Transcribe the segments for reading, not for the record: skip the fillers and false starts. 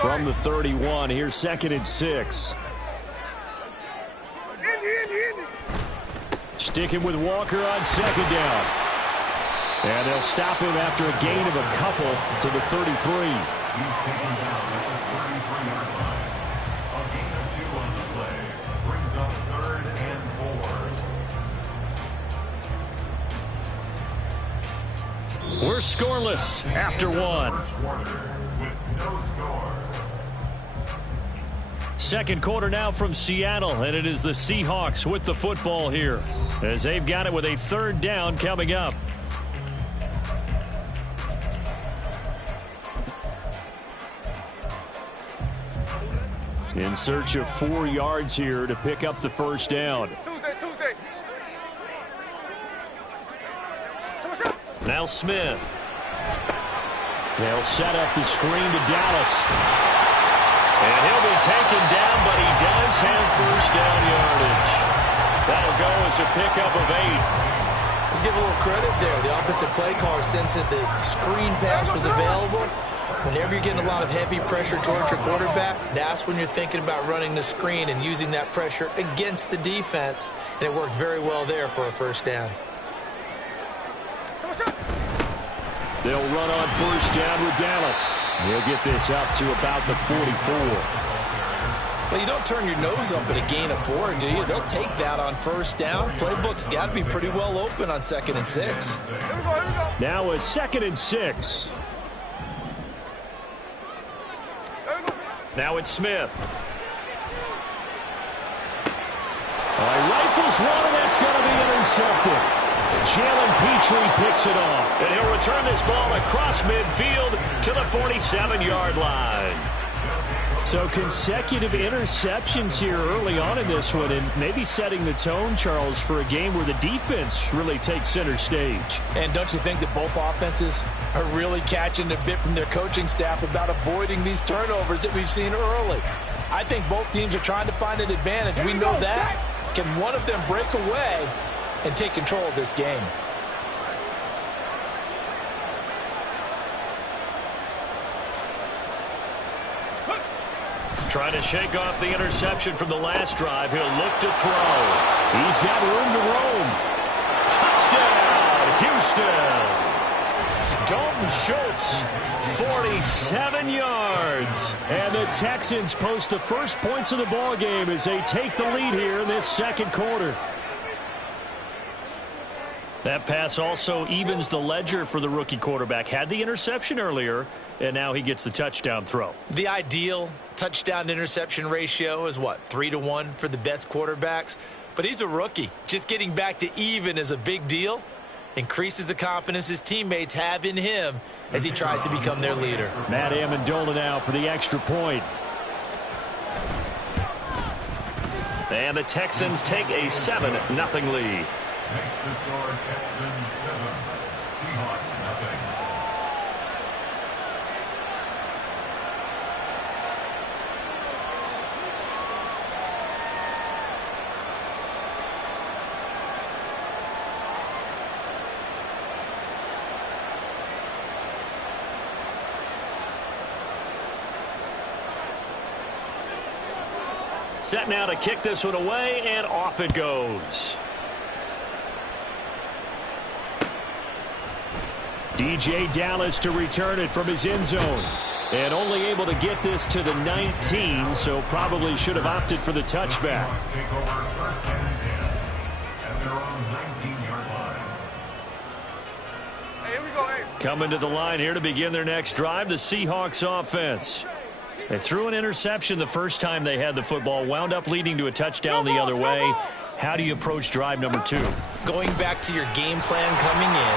from the 31. Here's 2nd and 6. Sticking with Walker on 2nd down. And they'll stop him after a gain of a couple to the 33. He's taken down at the 33-yard line. A gain of 2 on the play. Brings up 3rd and 4. We're scoreless after 1. With no score. Second quarter now from Seattle, and it is the Seahawks with the football here as they've got it with a 3rd down coming up. In search of 4 yards here to pick up the 1st down. Now Smith. They'll set up the screen to Dallas. And he'll be taken down, but he does have 1st down yardage. That'll go as a pickup of 8. Let's give a little credit there. The offensive play caller sensed that the screen pass was available. Whenever you're getting a lot of heavy pressure towards your quarterback, that's when you're thinking about running the screen and using that pressure against the defense. And it worked very well there for a 1st down. They'll run on 1st down with Dallas. He'll get this up to about the 44. Well, you don't turn your nose up at a gain of 4, do you? They'll take that on 1st down. Playbook's got to be pretty well open on 2nd and 6. Now a 2nd and 6. Now it's Smith. Rifles one, and that's going to be intercepted. Jalen Petrie picks it off. And he'll return this ball across midfield to the 47-yard line. So consecutive interceptions here early on in this one, and maybe setting the tone, Charles, for a game where the defense really takes center stage. And don't you think that both offenses are really catching a bit from their coaching staff about avoiding these turnovers that we've seen early? I think both teams are trying to find an advantage. We know that. Can one of them break away and take control of this game? Trying to shake off the interception from the last drive. He'll look to throw. He's got room to roam. Touchdown, Houston. Dalton Schultz, 47 yards. And the Texans post the first points of the ball game as they take the lead here in this 2nd quarter. That pass also evens the ledger for the rookie quarterback. Had the interception earlier, and now he gets the touchdown throw. The ideal touchdown-interception ratio is, what, 3-to-1 for the best quarterbacks? But he's a rookie. Just getting back to even is a big deal. Increases the confidence his teammates have in him as he tries to become their leader. Matt Amendola now for the extra point. And the Texans take a 7-0 lead. Makes the score Texans 7, Seahawks 0. Set now to kick this one away, and off it goes. DJ Dallas to return it from his end zone. And only able to get this to the 19, so probably should have opted for the touchback. Take over 1st and 10 at their own 19-yard line. Hey, here we go, hey. Coming to the line here to begin their next drive, the Seahawks offense. They threw an interception the first time they had the football, wound up leading to a touchdown the other way. How do you approach drive number 2? Going back to your game plan coming in,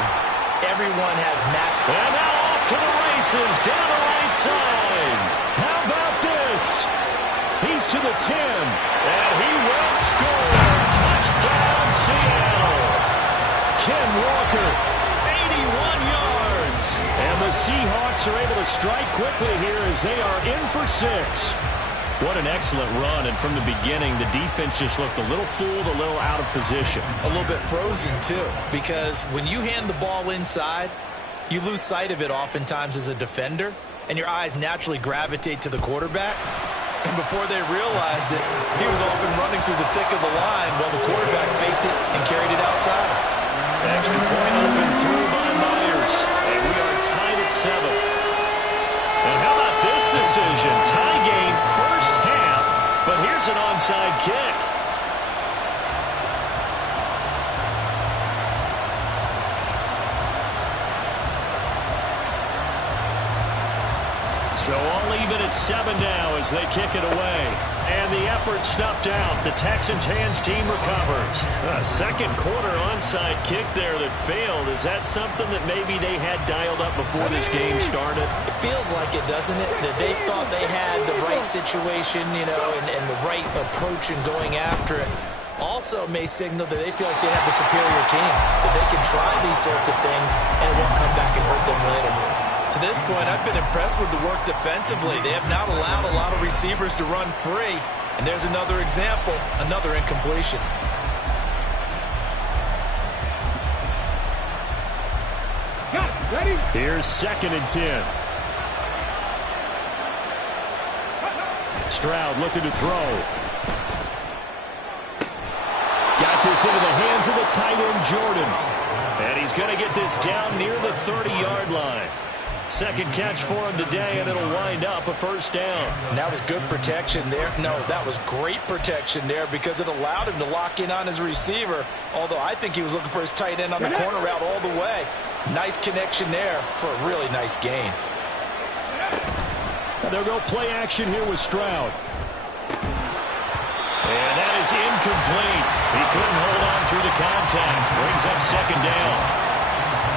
everyone has Matt. And now off to the races down the right side. How about this? He's to the 10, and he will score. Touchdown, Seattle. Ken Walker, 81 yards. And the Seahawks are able to strike quickly here as they are in for 6. What an excellent run, and from the beginning, the defense just looked a little fooled, a little out of position. A little bit frozen, too, because when you hand the ball inside, you lose sight of it oftentimes as a defender. and your eyes naturally gravitate to the quarterback. And before they realized it, he was off and running through the thick of the line while the quarterback faked it and carried it outside. Extra point open through by Myers. And we are tied at 7. And how about this decision? Tie game first half, but here's an onside kick. So all even at 7 now as they kick it away. And the effort snuffed out. The Texans hands team recovers. A second quarter onside kick there that failed. Is that something that maybe they had dialed up before this game started? It feels like it, doesn't it? That they thought they had the right situation, you know, and the right approach in going after it. Also may signal that they feel like they have the superior team, that they can try these sorts of things and it won't come back and hurt them later. To this point, I've been impressed with the work defensively. They have not allowed a lot of receivers to run free. And there's another example, another incompletion. Here's 2nd and 10. Stroud looking to throw. Got this into the hands of the tight end, Jordan. And he's going to get this down near the 30-yard line. Second catch for him today, and it'll wind up a first down. And that was good protection there. No, that was great protection there because it allowed him to lock in on his receiver, although I think he was looking for his tight end on the corner route all the way. Nice connection there for a really nice gain. They'll go play action here with Stroud. And that is incomplete. He couldn't hold on through the contact. Brings up 2nd down.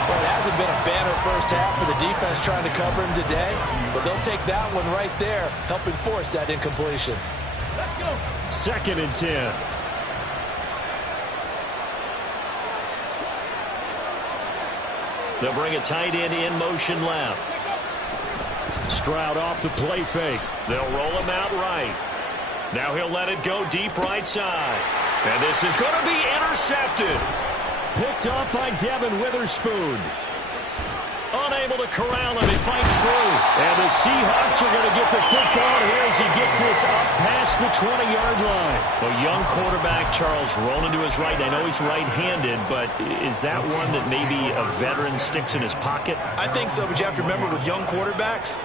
Well, it hasn't been a banner first half for the defense trying to cover him today, but they'll take that one right there, helping force that incompletion. 2nd and 10. They'll bring a tight end in motion left. Stroud off the play fake. They'll roll him out right. Now he'll let it go deep right side. And this is going to be intercepted. Picked off by Devin Witherspoon. Unable to corral him. He fights through. And the Seahawks are going to get the football here as he gets this up past the 20-yard line. A young quarterback, Charles, rolling to his right. I know he's right-handed, but is that one that maybe a veteran sticks in his pocket? I think so, but you have to remember with young quarterbacks,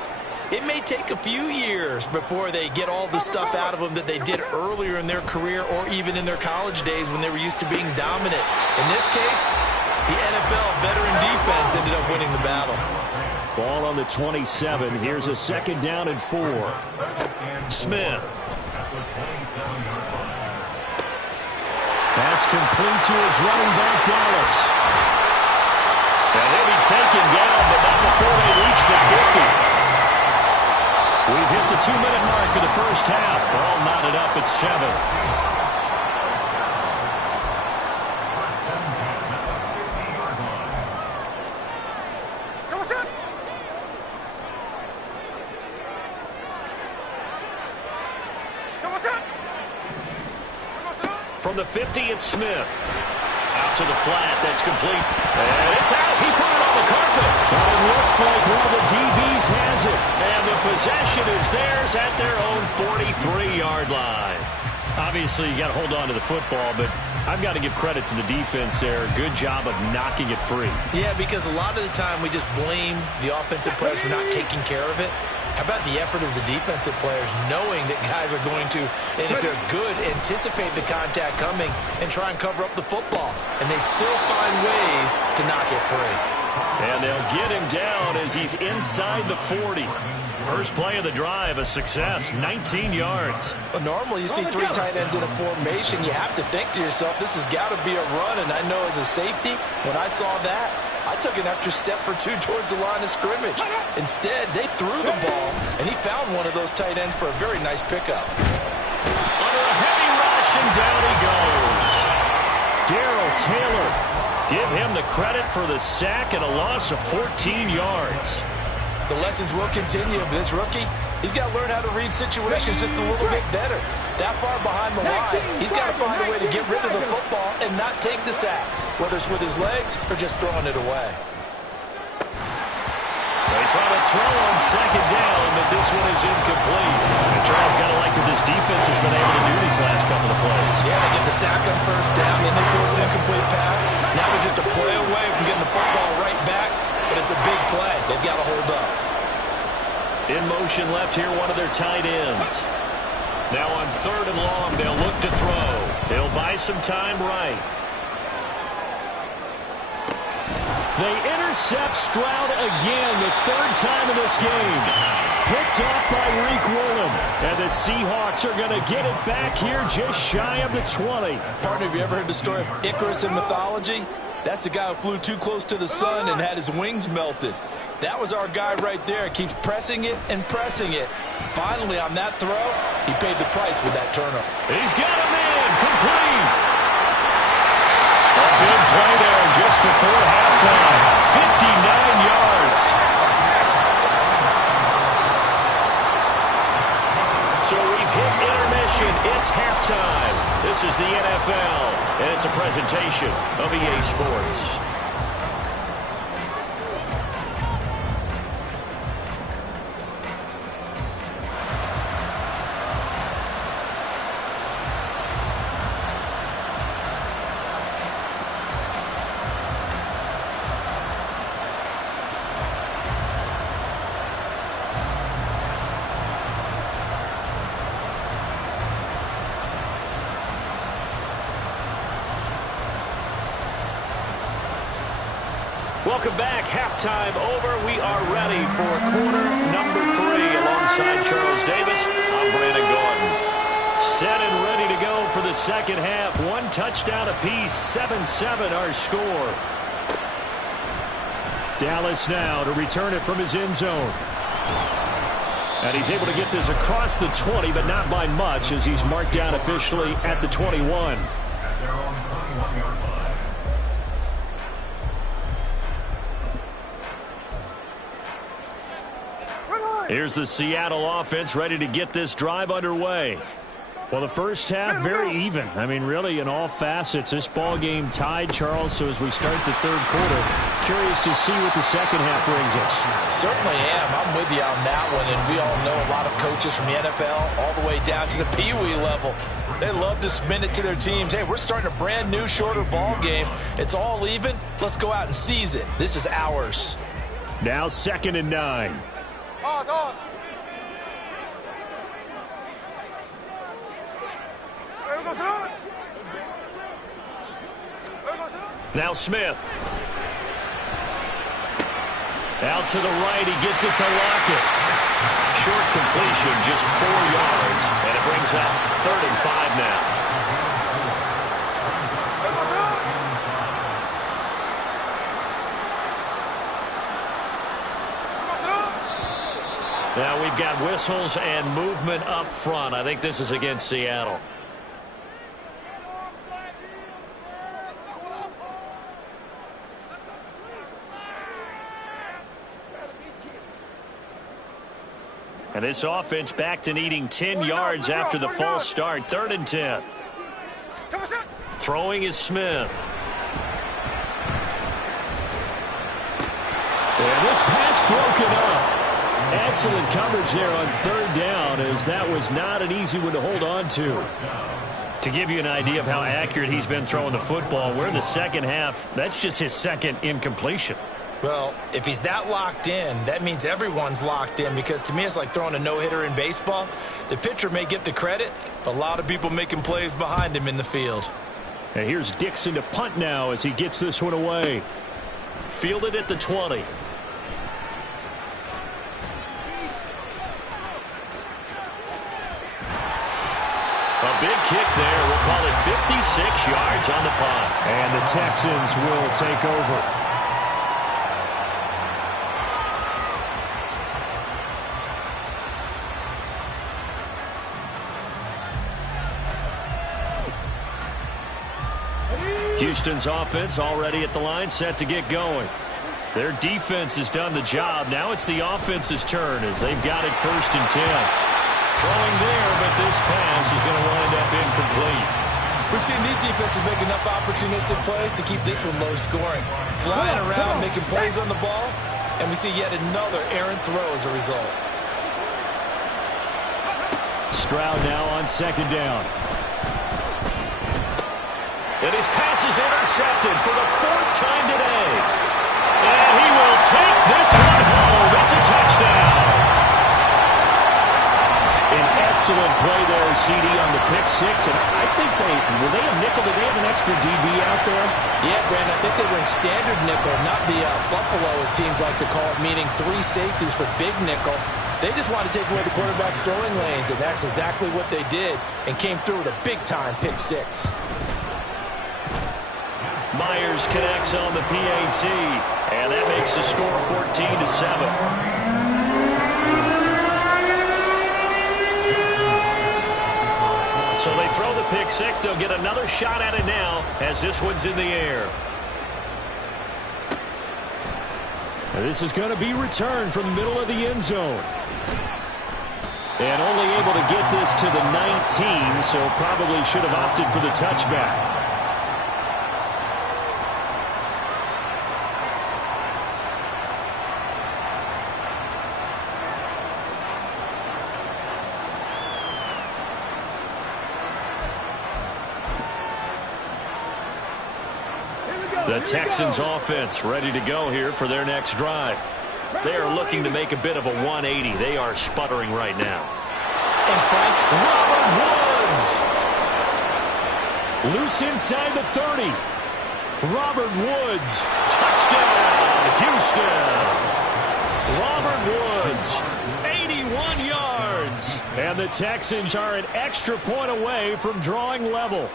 it may take a few years before they get all the stuff out of them that they did earlier in their career or even in their college days when they were used to being dominant. In this case, the NFL veteran defense ended up winning the battle. Ball on the 27. Here's a 2nd down and 4. Smith. That's complete to his running back, Dallas. And he'll be taken down, but not before they reach the 50. We've hit the 2-minute mark of the first half. We're all knotted up at 7. From the 50, it's Smith. Out to the flat, that's complete. And it's out. He put it on the carpet. But it looks like one of the DBs has it. And the possession is theirs at their own 43-yard line. Obviously, you got to hold on to the football, but I've got to give credit to the defense there. Good job of knocking it free. Yeah, because a lot of the time we just blame the offensive players for not taking care of it. How about the effort of the defensive players knowing that guys are going to, and if they're good, anticipate the contact coming and try and cover up the football. And they still find ways to knock it free. And they'll get him down as he's inside the 40. First play of the drive, a success, 19 yards. Well, normally you see 3 tight ends in a formation. You have to think to yourself, this has got to be a run. And I know as a safety, when I saw that, I took an extra step or 2 towards the line of scrimmage. Instead, they threw the ball, and he found one of those tight ends for a very nice pickup. Under a heavy rush, and down he goes. Darrell Taylor, give him the credit for the sack and a loss of 14 yards. The lessons will continue. This rookie, he's got to learn how to read situations just a little bit better. That far behind the line, he's got to find a way to get rid of the football and not take the sack, whether it's with his legs or just throwing it away. They try to throw on second down, but this one is incomplete. And Charles, got to like what this defense has been able to do these last couple of plays. Yeah, they get the sack on first down, then they force an incomplete pass. Now they're just a play away from getting the football right back, but it's a big play. They've got to hold up. In motion left here, one of their tight ends. Now on 3rd and long, they'll look to throw. He'll buy some time right. They intercept Stroud again, the 3rd time in this game. Picked off by Reek Woolen. And the Seahawks are going to get it back here just shy of the 20. Partner, have you ever heard the story of Icarus in mythology? That's the guy who flew too close to the sun and had his wings melted. That was our guy right there. Keeps pressing it and pressing it. Finally, on that throw, he paid the price with that turnover. He's got a man, complete. A big play there just before halftime. 59 yards. So we've hit intermission. It's halftime. This is the NFL, and it's a presentation of EA Sports. Welcome back. Halftime over. We are ready for quarter number 3 alongside Charles Davis. I'm Brandon Gordon. Set and ready to go for the second half. 1 touchdown apiece. 7-7 our score. Dallas now to return it from his end zone. And he's able to get this across the 20, but not by much as he's marked down officially at the 21. At their own 21-yard line. Here's the Seattle offense ready to get this drive underway. Well, the first half, very even. I mean, really, in all facets, this ball game tied, Charles. So as we start the 3rd quarter, curious to see what the second half brings us. Certainly am. I'm with you on that one. And we all know a lot of coaches from the NFL all the way down to the Pee Wee level. They love to spin it to their teams. Hey, we're starting a brand new, shorter ball game. It's all even. Let's go out and seize it. This is ours. Now 2nd and 9. Now Smith. Out to the right, he gets it to Lockett. Short completion, just 4 yards, and it brings up 3rd and 5 now. Now we've got whistles and movement up front. I think this is against Seattle. And this offense back to needing 10 yards after the false start. 3rd and 10. Throwing is Smith. And this pass broken up. Excellent coverage there on 3rd down, as that was not an easy one to hold on to. To give you an idea of how accurate he's been throwing the football, we're in the second half. That's just his 2nd incompletion. Well, if he's that locked in, that means everyone's locked in, because to me it's like throwing a no-hitter in baseball. The pitcher may get the credit, but a lot of people making plays behind him in the field. And here's Dixon to punt now as he gets this one away. Fielded at the 20. A big kick there. We'll call it 56 yards on the punt. And the Texans will take over. Houston's offense already at the line, set to get going. Their defense has done the job. Now it's the offense's turn as they've got it 1st and 10. Throwing there, but this pass is going to wind up incomplete. We've seen these defenses make enough opportunistic plays to keep this one low scoring. Flying around, making plays on the ball. And we see yet another errant throw as a result. Stroud now on second down. And his pass is intercepted for the 4th time today. And he will take this one home. It's a touchdown. An excellent play there, CD, on the pick six. And I think were they a nickel? Did they have an extra DB out there? Yeah, Brandon, I think they were in standard nickel, not the buffalo, as teams like to call it, meaning 3 safeties for big nickel. They just wanted to take away the quarterback's throwing lanes, and that's exactly what they did, and came through with a big-time pick six. Myers connects on the PAT, and that makes the score 14-7. So they throw the pick six. They'll get another shot at it now as this one's in the air. And this is going to be returned from the middle of the end zone. And only able to get this to the 19, so probably should have opted for the touchback. The Texans offense ready to go here for their next drive. They are looking to make a bit of a 180. They are sputtering right now. And Frank, Robert Woods. Loose inside the 30. Robert Woods. Touchdown, Houston. Robert Woods, 81 yards. And the Texans are an extra point away from drawing level.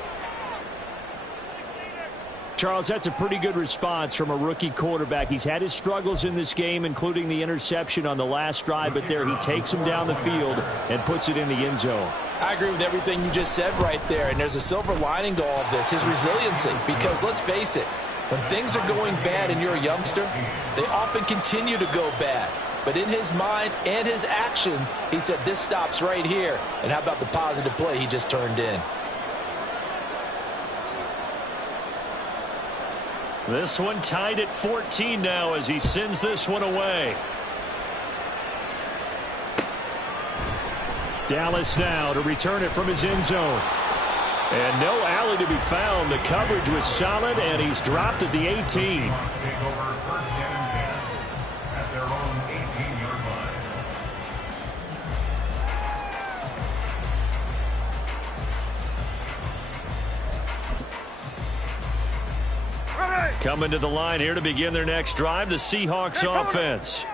Charles, that's a pretty good response from a rookie quarterback. He's had his struggles in this game, including the interception on the last drive, but there he takes him down the field and puts it in the end zone. I agree with everything you just said right there, and there's a silver lining to all of this, his resiliency, because let's face it, when things are going bad and you're a youngster, they often continue to go bad. But in his mind and his actions, he said, this stops right here. And how about the positive play he just turned in? This one tied at 14 now as he sends this one away. Dallas now to return it from his end zone. And no alley to be found. The coverage was solid, and he's dropped at the 18. Coming to the line here to begin their next drive, the Seahawks offense.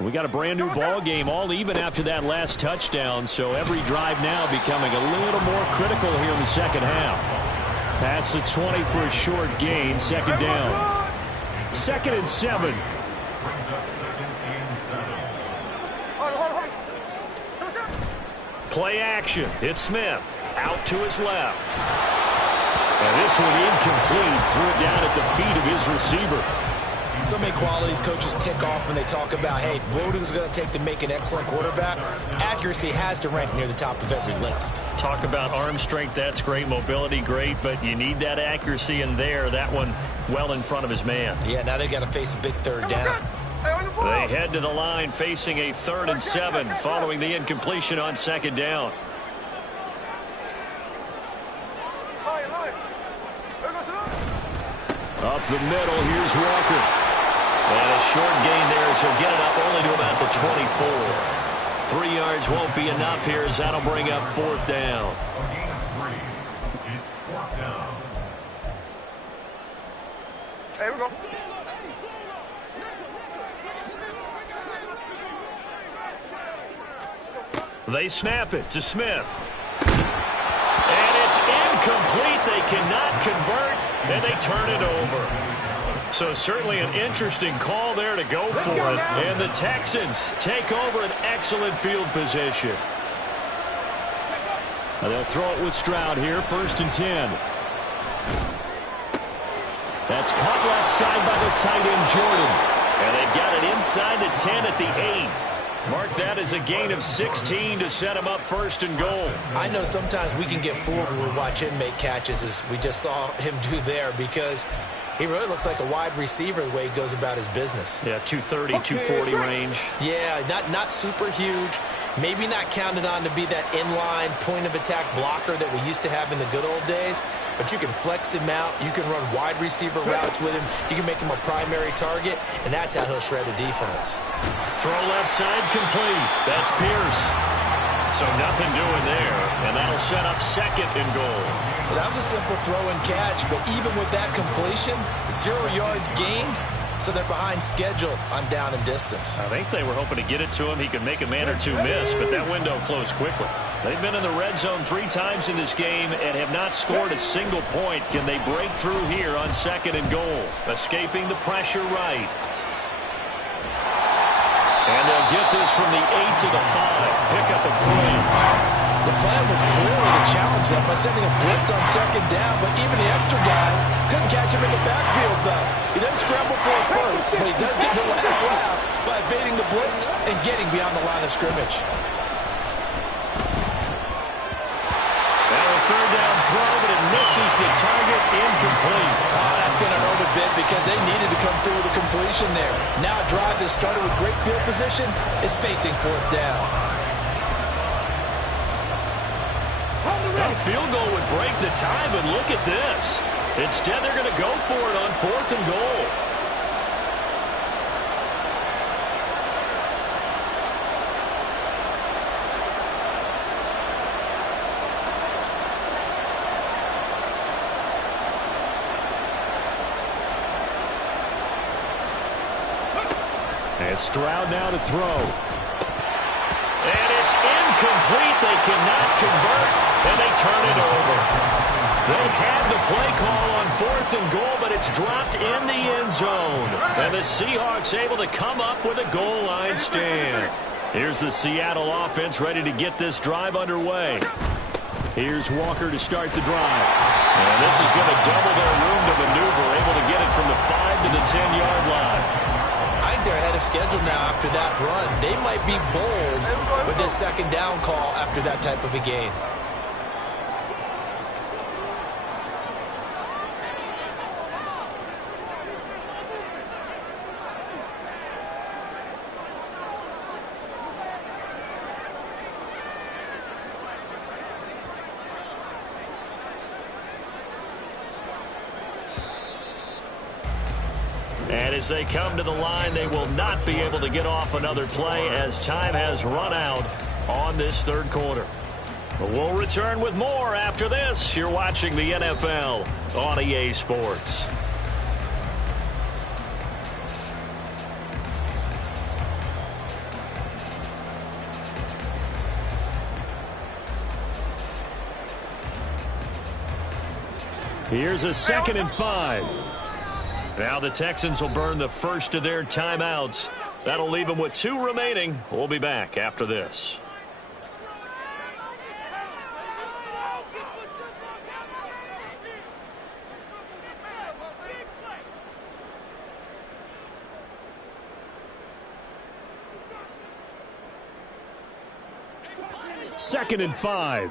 We got a brand new ball game, all even after that last touchdown, so every drive now becoming a little more critical here in the second half. Past the 20 for a short gain, second down. 2nd and 7. Play action. It's Smith out to his left. And this one incomplete. Threw it down at the feet of his receiver. So many qualities coaches tick off when they talk about, hey, what is it going to take to make an excellent quarterback? Accuracy has to rank near the top of every list. Talk about arm strength, that's great. Mobility, great. But you need that accuracy in there. That one well in front of his man. Yeah, now they got to face a big third down. They head to the line facing a 3rd and 7 following the incompletion on second down. Up the middle, here's Walker. And a short gain there as he'll get it up only to about the 24. 3 yards won't be enough here as that'll bring up 4th down. It's 4th down. Here we go. They snap it to Smith. And it's incomplete. They cannot convert, and they turn it over. So certainly an interesting call there to go for it. And the Texans take over an excellent field position. They'll throw it with Stroud here, 1st and 10. That's caught left side by the tight end, Jordan. And they've got it inside the 10 at the 8. Mark that as a gain of 16 to set him up 1st and goal. I know sometimes we can get fooled when we watch him make catches, as we just saw him do there, because He really looks like a wide receiver the way he goes about his business. Yeah, 230, 240 range. Yeah, not super huge. Maybe not counted on to be that inline point-of-attack blocker that we used to have in the good old days. But you can flex him out. You can run wide receiver routes with him. You can make him a primary target, and that's how he'll shred a defense. Throw left side complete. That's Pierce. So nothing doing there, and that'll set up second and goal. Well, that was a simple throw and catch, but even with that completion, 0 yards gained, so they're behind schedule on down and distance. I think they were hoping to get it to him. He could make a man or two miss, but that window closed quickly. They've been in the red zone 3 times in this game and have not scored a single point. Can they break through here on second and goal? Escaping the pressure right. And they'll get this from the 8 to the 5. Pick up a 3. The plan was clearly to challenge them by sending a blitz on second down, but even the extra guys couldn't catch him in the backfield, though. He doesn't scramble for a first, but he does get the last lap by evading the blitz and getting beyond the line of scrimmage. Now a third down throw, but it misses the target, incomplete. Oh, that's going to hurt a bit because they needed to come through with a completion there. Now a drive that started with great field position is facing fourth down. A field goal would break the tie, but look at this. Instead, they're going to go for it on 4th and goal. And Stroud now to throw. And it's incomplete. They cannot convert, and they turn it over. They had the play call on 4th and goal, but it's dropped in the end zone. And the Seahawks able to come up with a goal line stand. Here's the Seattle offense ready to get this drive underway. Here's Walker to start the drive. And this is going to double their room to maneuver, able to get it from the 5 to the 10-yard line. I think they're ahead of schedule now after that run. They might be bold with this second down call after that type of a game. And as they come to the line, they will not be able to get off another play as time has run out on this third quarter. But we'll return with more after this. You're watching the NFL on EA Sports. Here's a 2nd and 5. Now the Texans will burn the first of their timeouts. That'll leave them with 2 remaining. We'll be back after this. Second and 5.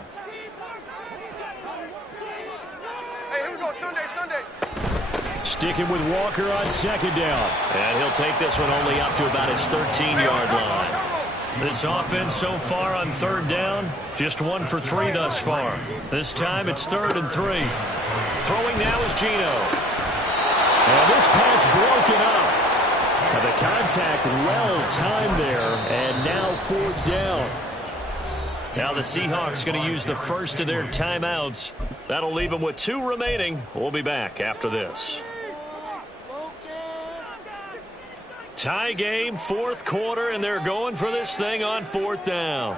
Sticking with Walker on second down. And he'll take this one only up to about his 13-yard line. This offense so far on third down, just 1 for 3 thus far. This time it's 3rd and 3. Throwing now is Geno. And this pass broken up. Now the contact well timed there, and now 4th down. Now the Seahawks going to use the first of their timeouts. That'll leave them with 2 remaining. We'll be back after this. Tie game, 4th quarter, and they're going for this thing on 4th down.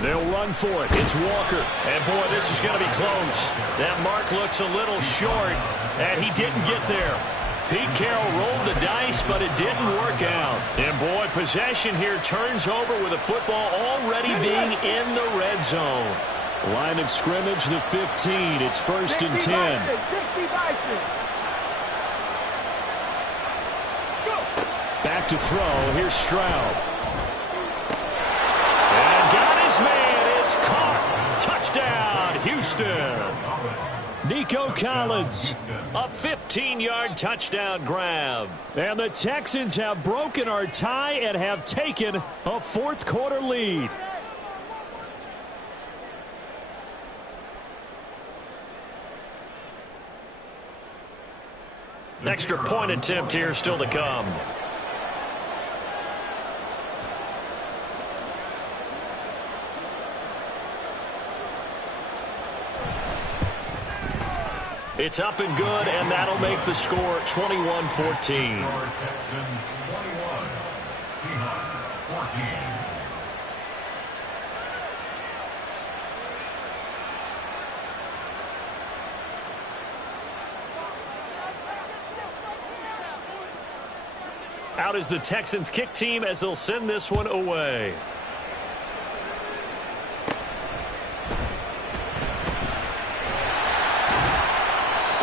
They'll run for it. It's Walker. And, boy, this is going to be close. That mark looks a little short, and he didn't get there. Pete Carroll rolled the dice, but it didn't work out. And, boy, possession here turns over with the football already being in the red zone. Line of scrimmage, the 15. It's 1st and 10. Back to throw. Here's Stroud. And got his man. It's caught. Touchdown, Houston. Nico Collins, a 15-yard touchdown grab. And the Texans have broken our tie and have taken a fourth-quarter lead. Extra point attempt here still to come. It's up and good, and that'll make the score 21-14. Texans 21, Seahawks 14. Out is the Texans kick team as they'll send this one away.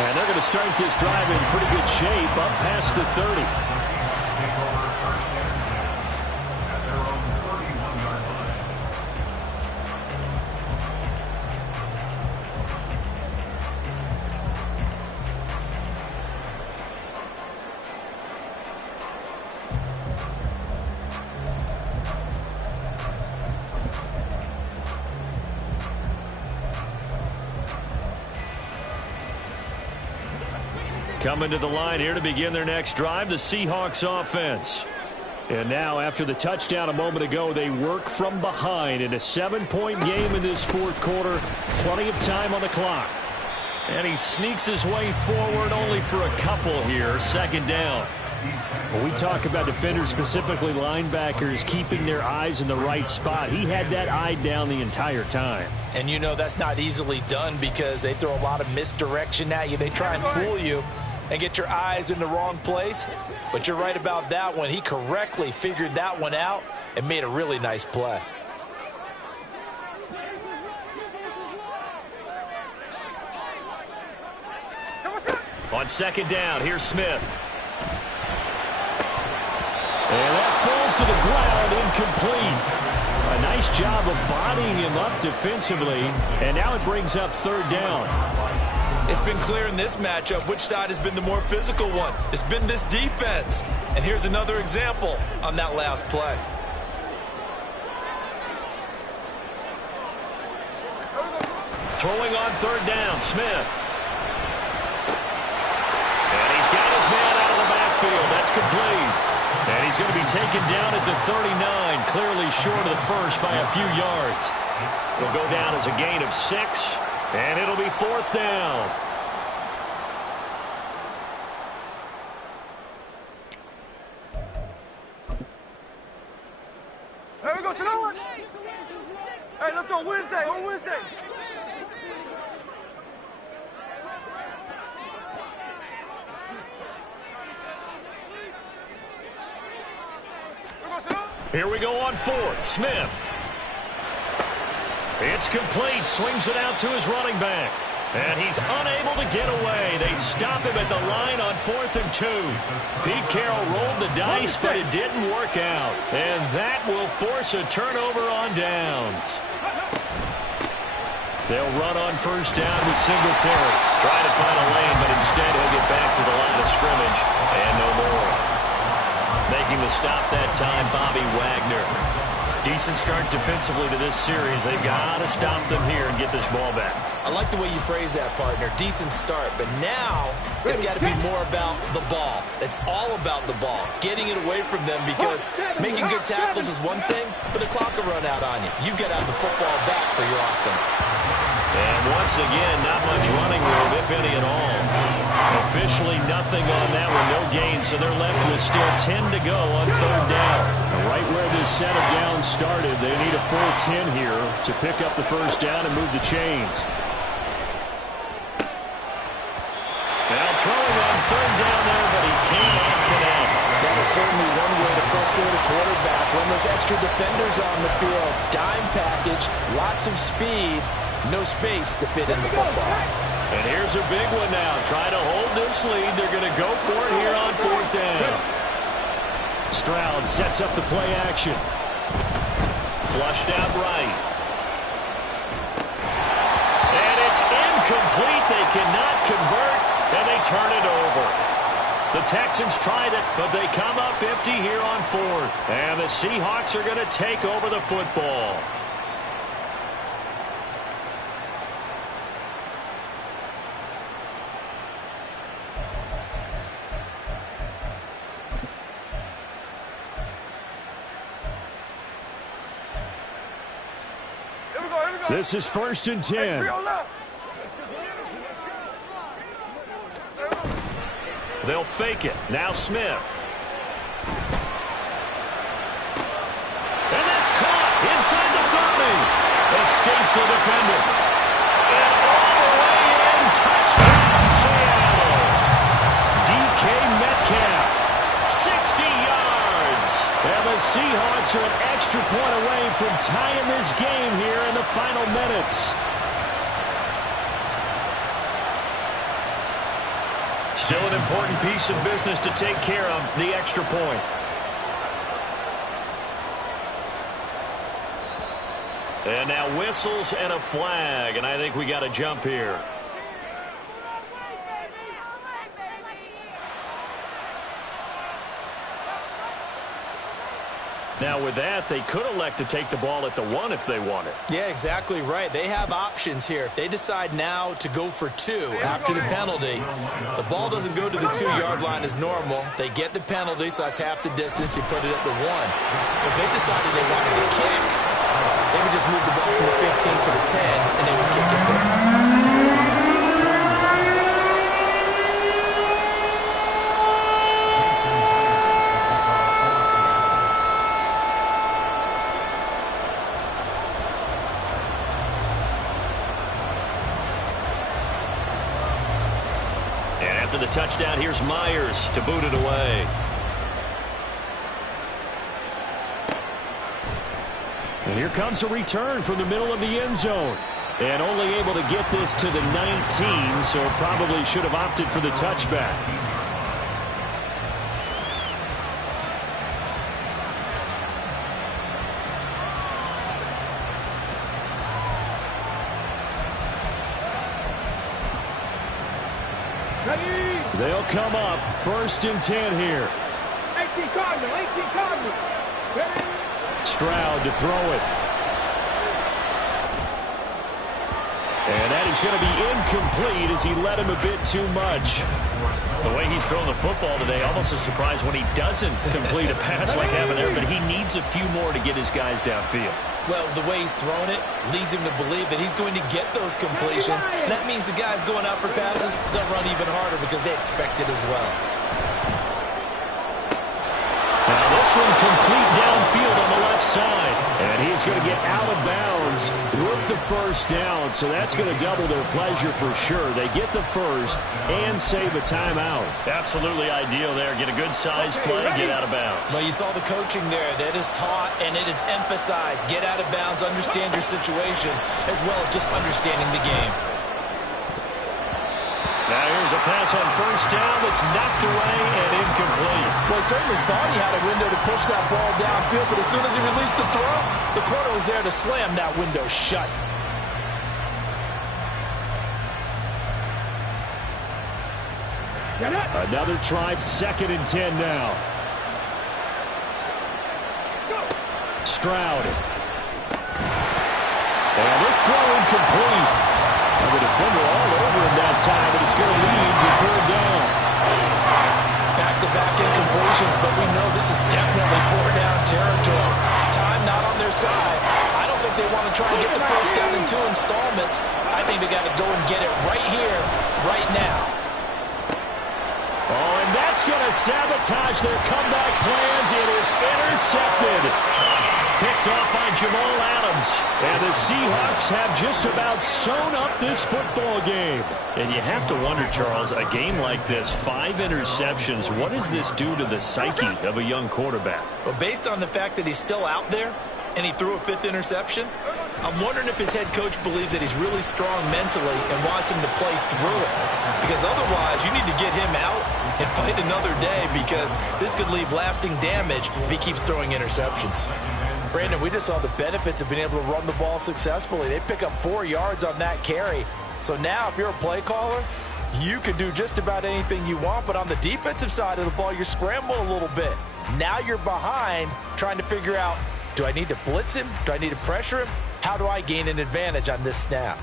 And they're going to start this drive in pretty good shape up past the 30. The Seahawks take over first and 10 at their own 31-yard line. Coming to the line here to begin their next drive, the Seahawks offense. And now, after the touchdown a moment ago, they work from behind in a 7-point game in this fourth quarter. Plenty of time on the clock. And he sneaks his way forward only for a couple here. Second down. When we talk about defenders, specifically linebackers, keeping their eyes in the right spot, he had that eye down the entire time. And you know that's not easily done because they throw a lot of misdirection at you. They try and fool you and get your eyes in the wrong place. But you're right about that one. He correctly figured that one out and made a really nice play. On second down, here's Smith. And that falls to the ground, incomplete. A nice job of bodying him up defensively. And now it brings up third down. It's been clear in this matchup which side has been the more physical one. It's been this defense. And here's another example on that last play. Throwing on third down, Smith. And he's got his man out of the backfield. That's complete. And he's going to be taken down at the 39, clearly short of the first by a few yards. It'll go down as a gain of 6, and it'll be fourth down. Here we go, Sonoma. Hey, let's go Wednesday, on Wednesday. Here we go on fourth. Smith. It's complete. Swings it out to his running back. And he's unable to get away. They stop him at the line on 4th and 2. Pete Carroll rolled the dice, but it didn't work out. And that will force a turnover on downs. They'll run on first down with Singletary. Trying to find a lane, but instead he'll get back to the line of scrimmage. And no more. Making the stop that time, Bobby Wagner. Decent start defensively to this series. They've got to stop them here and get this ball back. I like the way you phrase that, partner. Decent start, but now it's got to be more about the ball. It's all about the ball, getting it away from them, because making good tackles is one thing, but the clock will run out on you. You've got to have the football back for your offense. And once again, not much running room, if any at all. Officially nothing on that one, no gain, so they're left with still 10 to go on third down. Right where this set of downs started, they need a full 10 here to pick up the first down and move the chains. Now throwing on third down there, but he cannot connect. That is certainly one way to frustrate a quarterback when there's extra defenders on the field. Dime package, lots of speed, no space to fit in the football. And here's a big one now. Trying to hold this lead. They're going to go for it here on fourth down. Stroud sets up the play action. Flushed out right. And It's incomplete. They cannot convert, and they turn it over. The Texans tried it, but they come up empty here on fourth. And the Seahawks are going to take over the football. This is 1st and 10. They'll fake it. Now Smith. And that's caught inside the 30. Escapes the defender. And all the way in. Touchdown, Seattle. DK Metcalf. 60 yards. And the Seahawks are an extra point away from tying this game here in the final minutes. Still an important piece of business to take care of, the extra point. And now whistles and a flag, and I think we got a jump here. Now with that, they could elect to take the ball at the 1 if they want it. Yeah, exactly right. They have options here. If they decide now to go for 2 after the penalty, the ball doesn't go to the 2-yard line as normal. They get the penalty, so that's half the distance. You put it at the 1. If they decided they wanted to kick, they would just move the ball from the 15 to the 10, and they would kick it there. After the touchdown, here's Myers to boot it away. And here comes a return from the middle of the end zone. And only able to get this to the 19, so probably should have opted for the touchback. They'll come up 1st and 10 here. Stroud to throw it. And that is going to be incomplete as he led him a bit too much. The way he's throwing the football today, almost a surprise when he doesn't complete a pass like having there, but he needs a few more to get his guys downfield. Well, the way he's thrown it leads him to believe that he's going to get those completions. And that means the guys going out for passes, they'll run even harder because they expect it as well. Now this one complete downfield on the left side. And he's going to get out of bounds with the first down. So that's going to double their pleasure for sure. They get the first and save a timeout. Absolutely ideal there. Get a good size play, get out of bounds. Well, you saw the coaching there. That is taught and it is emphasized. Get out of bounds, understand your situation, as well as just understanding the game. Now here's a pass on first down that's knocked away and incomplete. Well, he certainly thought he had a window to push that ball downfield, but as soon as he released the throw, the corner was there to slam that window shut. Another try, 2nd and 10 now. Stroud. And this throw incomplete. And the defender all over him that time, but it's going to lead to 3rd down. Back-to-back incompletions, but we know this is definitely 4-down territory. Time not on their side. I don't think they want to try and get the first down in 2 installments. I think they got to go and get it right here, right now. Oh, and that's going to sabotage their comeback plans. It is intercepted. Picked off by Jamal Adams. And the Seahawks have just about sewn up this football game. And you have to wonder, Charles, a game like this, 5 interceptions, what does this do to the psyche of a young quarterback? Well, based on the fact that he's still out there and he threw a 5th interception, I'm wondering if his head coach believes that he's really strong mentally and wants him to play through it. Because otherwise, you need to get him out and fight another day because this could leave lasting damage if he keeps throwing interceptions. Brandon, we just saw the benefits of being able to run the ball successfully. They pick up 4 yards on that carry. So now if you're a play caller, you can do just about anything you want, but on the defensive side of the ball, you're scrambling a little bit. Now you're behind trying to figure out, do I need to blitz him? Do I need to pressure him? How do I gain an advantage on this snap?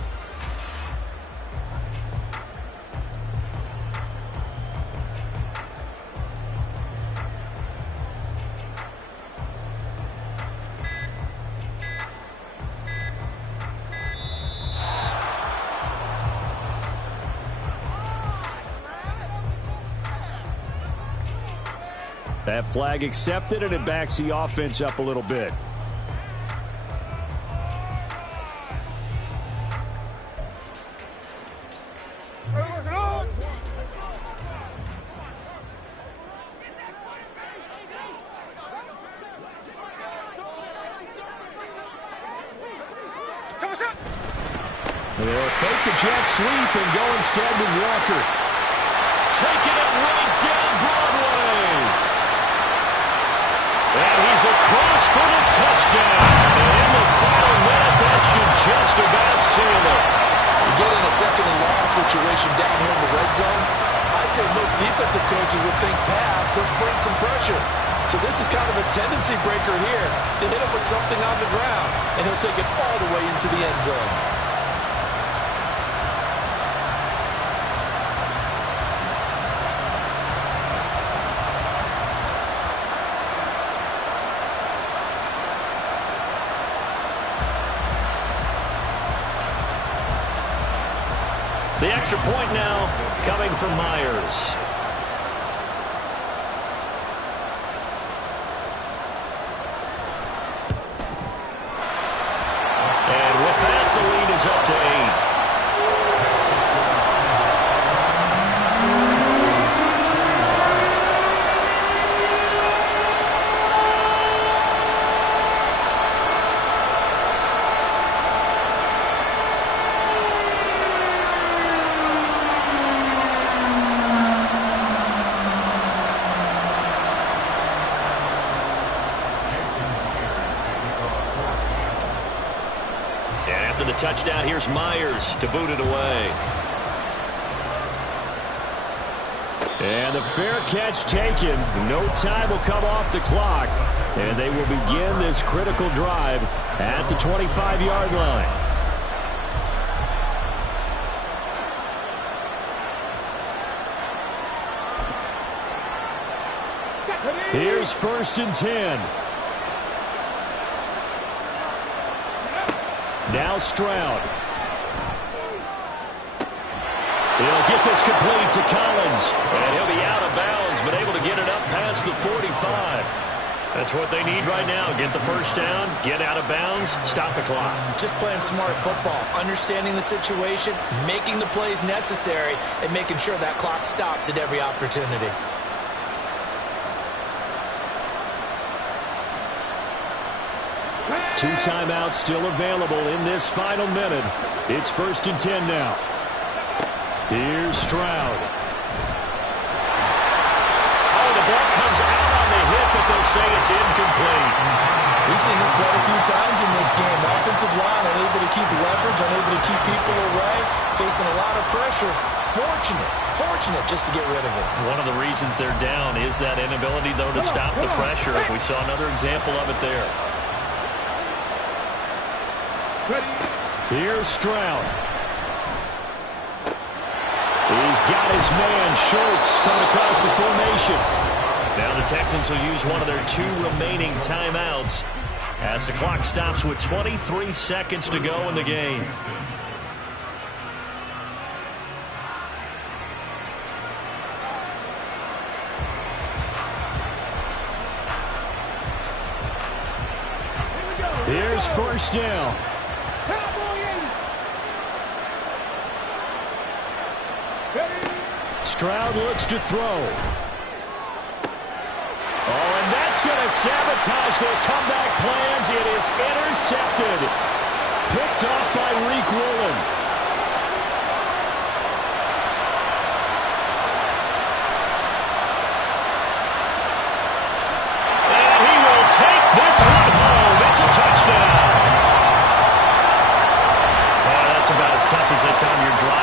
That flag accepted, and it backs the offense up a little bit. They'll fake the jet sweep and go instead with Walker. Taking it right down Broadway. And he's across for the touchdown. And in the final minute, that should just about seal it. You get in a second and long situation down here in the red zone, I'd say most defensive coaches would think pass, let's bring some pressure. So this is kind of a tendency breaker here to hit him with something on the ground, and he'll take it all the way into the end zone. The extra point now coming from Myers. And with that, the lead is up to 8. The touchdown, here's Myers to boot it away. And the fair catch taken. No time will come off the clock. And they will begin this critical drive at the 25-yard line. Here's 1st and 10. Now Stroud. He'll get this complete to Collins. And he'll be out of bounds, but able to get it up past the 45. That's what they need right now. Get the first down, get out of bounds, stop the clock. Just playing smart football, understanding the situation, making the plays necessary, and making sure that clock stops at every opportunity. Two timeouts still available in this final minute. It's 1st and 10 now. Here's Stroud. Oh, the ball comes out on the hit, but they'll say it's incomplete. We've seen this quite a few times in this game. The offensive line unable to keep leverage, unable to keep people away, facing a lot of pressure. Fortunate just to get rid of it. One of the reasons they're down is that inability, though, to stop the pressure. We saw another example of it there. Here's Stroud. He's got his man, Schultz, coming across the formation. Now the Texans will use one of their 2 remaining timeouts as the clock stops with 23 seconds to go in the game. Here's 1st down. Stroud looks to throw. Oh, and that's going to sabotage their comeback plans. It is intercepted. Picked off by Reek Woolen. And he will take this one home. It's a touchdown. That's about as tough as they come your drive.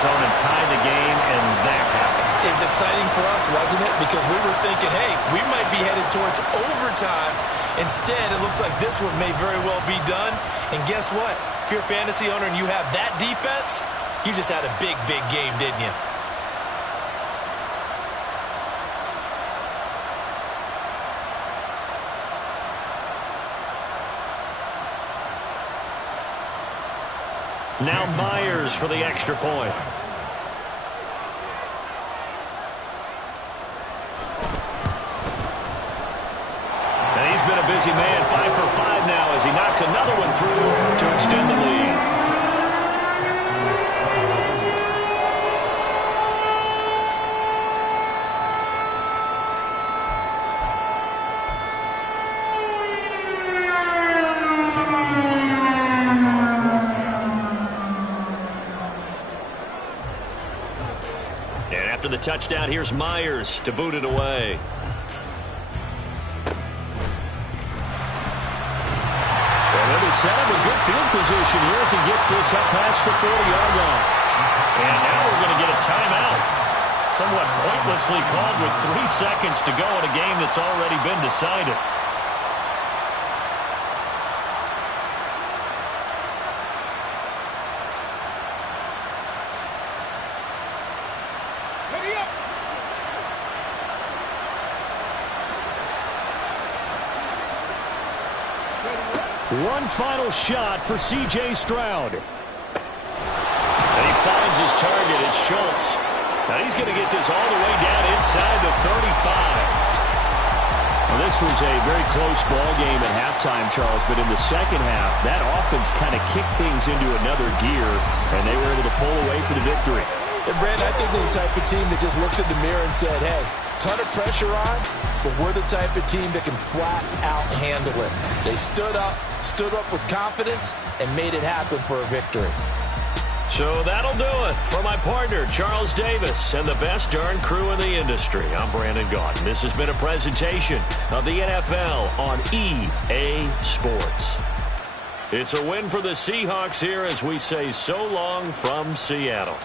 zone and tie the game, and that happens. It's exciting for us, wasn't it? Because we were thinking, hey, we might be headed towards overtime. Instead, it looks like this one may very well be done. And guess what? If you're a fantasy owner and you have that defense, you just had a big, big game, didn't you? Now Myers for the extra point. And he's been a busy man, 5 for 5 now as he knocks another one through to extend the lead. After the touchdown, here's Myers to boot it away. Well, they'll be set up in good field position here as he gets this up past the 40-yard line. And now we're going to get a timeout. Somewhat pointlessly called with 3 seconds to go in a game that's already been decided. One final shot for C.J. Stroud. And he finds his target. It's Schultz. Now he's going to get this all the way down inside the 35. Well, this was a very close ball game at halftime, Charles, but in the second half, that offense kind of kicked things into another gear, and they were able to pull away for the victory. And, Brandon, I think they're the type of team that just looked in the mirror and said, hey, ton of pressure on, but we're the type of team that can flat out handle it. They stood up with confidence, and made it happen for a victory. So that'll do it. For my partner, Charles Davis, and the best darn crew in the industry, I'm Brandon Gaudin. This has been a presentation of the NFL on EA Sports. It's a win for the Seahawks here as we say so long from Seattle.